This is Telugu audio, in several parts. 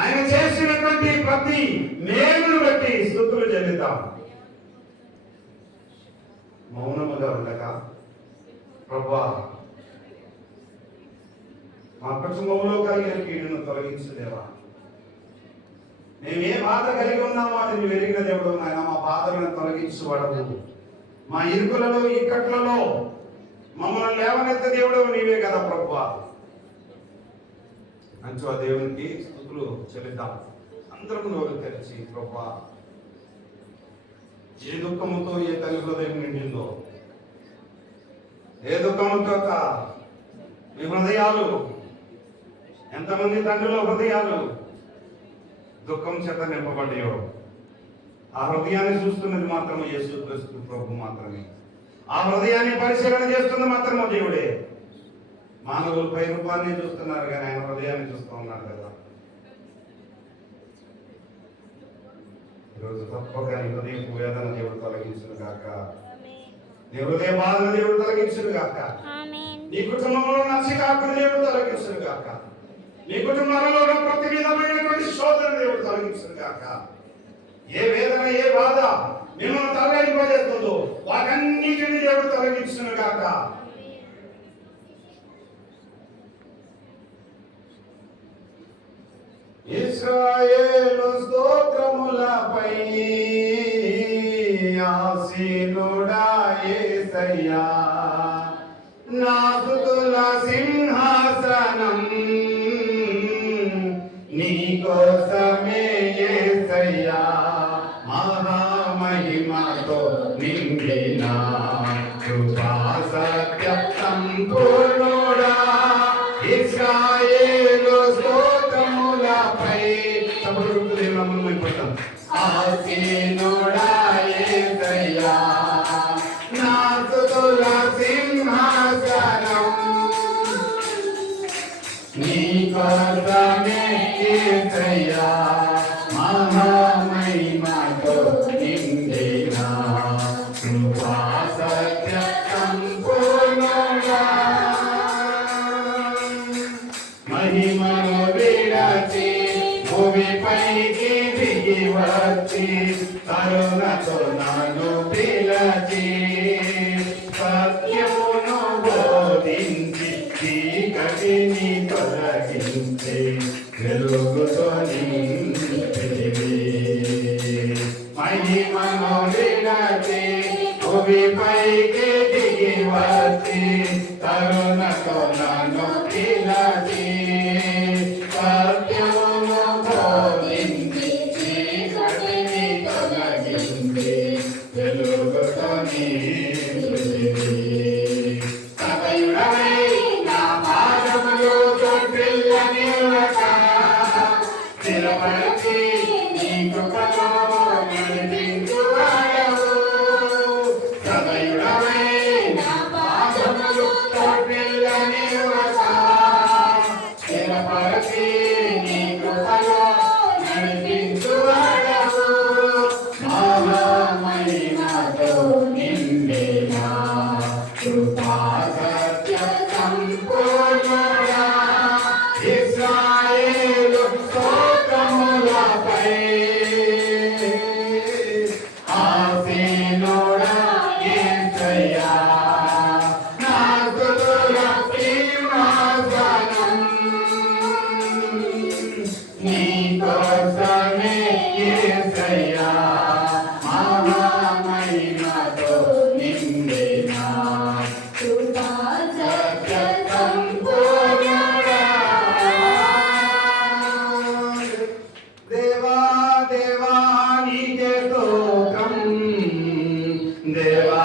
ఆయన చేసినటువంటి ప్రతి మేలును బట్టి స్తుతులు చెల్లిద్దాం. మౌనముగా ఉండగా, ప్రభువా మా కుటుంబంలో కలిగిన కీడును తొలగించలేవా, మేము ఏ బాధ కలిగి ఉన్నామో అది నువ్వు ఎరిగిన దేవుడు నాయన. మా బాధలను తొలగించువాడవు, మా ఇరుకులలో ఇక్కట్లలో మమ్మల్ని లేవనెత్త దేవుడు నీవే కదా ప్రభువా. మంచి ఆ దేవునికి స్తుతులు చెల్లిద్దాం. అందరూ నోరు తెరిచి, ప్రభువా ఏ దుఃఖముతో ఏ తల్లి హృదయం నిండిందో, ఏ దుఃఖముతో మీ హృదయాలు, ఎంతమంది తండ్రుల హృదయాలు దుఃఖం చేత నింపబడ్డాయో, ఆ హృదయాన్ని చూస్తున్నది మాత్రమే యేసుక్రీస్తు ప్రభు మాత్రమే. ఆ హృదయాన్ని పరిశీలన చేస్తున్నది మాత్రమే దేవుడే. మానవులు పై రూపాన్ని చూస్తున్నారు కానీ ఆయన హృదయాన్ని చూస్తూ ఉన్నారు కదా. ఈరోజు తప్పక నీ హృదయ వేదన దేవుడు తొలగించును గాక, నీ హృదయ బాధను దేవుడు తొలగించును గాక, నీ కుటుంబంలో నచ్చికాకులు దేవుడు తొలగించును గాక, నీ కుటుంబంలో ప్రతి విధమైనటువంటి శోధన దేవుడు తొలగించును గాక. ఏ వేదన ఏ బాధ మిమ్మల్ని తొలగింపజేస్తుందో వాటన్నిటిని దేవుడు తొలగించును గాక. ఇశ్రాయేలు స్తోత్రములపై ఆసీనుడా యేసయ్యా, నా స్తుతుల సింహాసనం నీకోసమే యేసయ్యా. మహామహిమతో నిండిన కృపా సత్య సంపూర్ణుడా, ఇశ్రాయేలు స్తోత్రములపై ఆసీనుడా యేసయ్యా, నా స్తుతుల సింహాసనం నీకోసమే యేసయ్యా. మహామహిమతో నిండిన కృపా సత్య సంపూర్ణుడా, మహిమను విడచి భూమిపైకి దిగి వచ్చి కరుణతో నన్ను పిలచి సత్యమును బోధించి చీకటిని తొలగించి వెలుగుతో నింపితివి. మహిమను విడచి భూమిపైకి దిగి వచ్చి కరుణతో నన్ను పిలచి సత్యమును బోధించి చీకటిని తొలగించి వెలుగుతో నింపితివి. సతయుడవై నా పాదములు తొట్టిల్లనివ్వక స్థిరపరచి నీ కృపలో నడిపించువాడవు. సతయుడవై నా పాదములు తొట్టిల్లనివ్వక స్థిరపరచి నీ కృపలో నడిపించువాడవు. మహామహిమతో నిండిన కృపా సత్య సంపూర్ణుడా, ఇశ్రాయేలు స్తోత్రములపై ఆసీనుడా యేసయ్యా, నా స్తుతుల సింహాసనం నీకోసమే యేసయ్యా. మహామహిమతో నిండిన కృపా సత్య సంపూర్ణుడా, దేవా దేవా నీకే స్తోత్రం, దేవా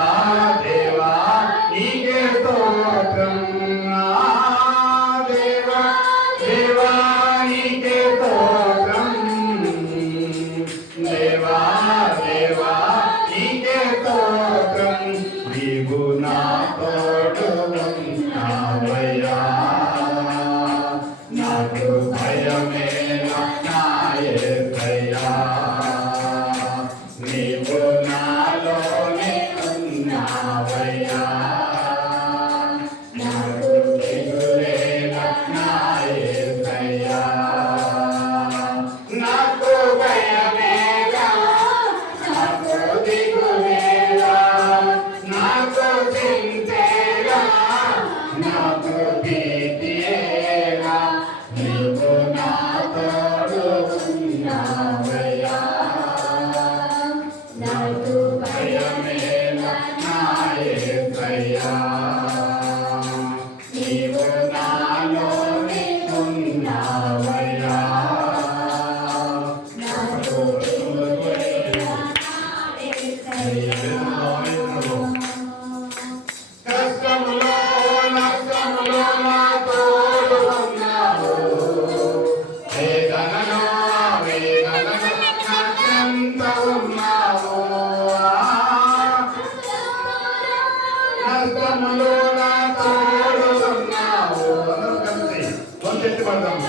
దేవా నీకే స్తోత్రం, దేవా దేవా నీకే స్తోత్రం, దేవా దేవా నీకే స్తోత్రం. నీవు నా తోడు ఉన్నావయ్యా, నాకు భయమే నా యేసయ్యా. నీవు నాలోనే ఉన్నావయ్యా, నాకు దిగులే నా యేసయ్యా.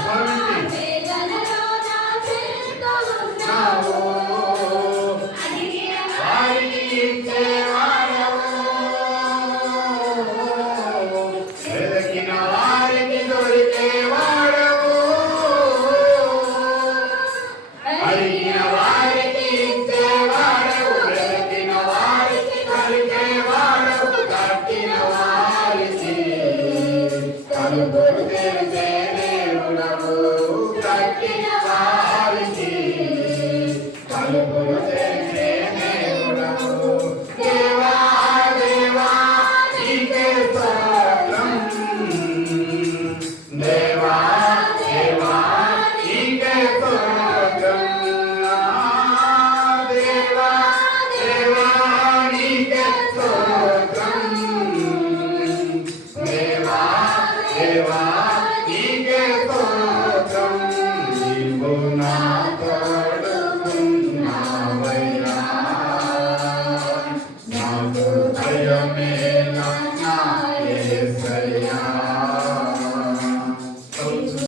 స్వరమించి ఉన్నావు. వారికి ఇచ్చేవాడవు, వెదకిన వారికి దొరికేవాడవు, అడిగిన వారికి ఇచ్చేవాడవు, వెదకిన వారికి దొరికేవాడవు, తట్టిన వారికి తలుపులు తెరిచే దేవుడవు, తట్టిన వారికి తలుపులు తెరిచే దేవుడవు. దేవా దేవా నీకే స్తోత్రం, దేవా దేవా నీకే స్తోత్రం, దేవా దేవా నీకే స్తోత్రం, దేవా దేవా నీకే స్తోత్రం. నీవు నా తోడుకున్నావయ్యా, నాకు భయమే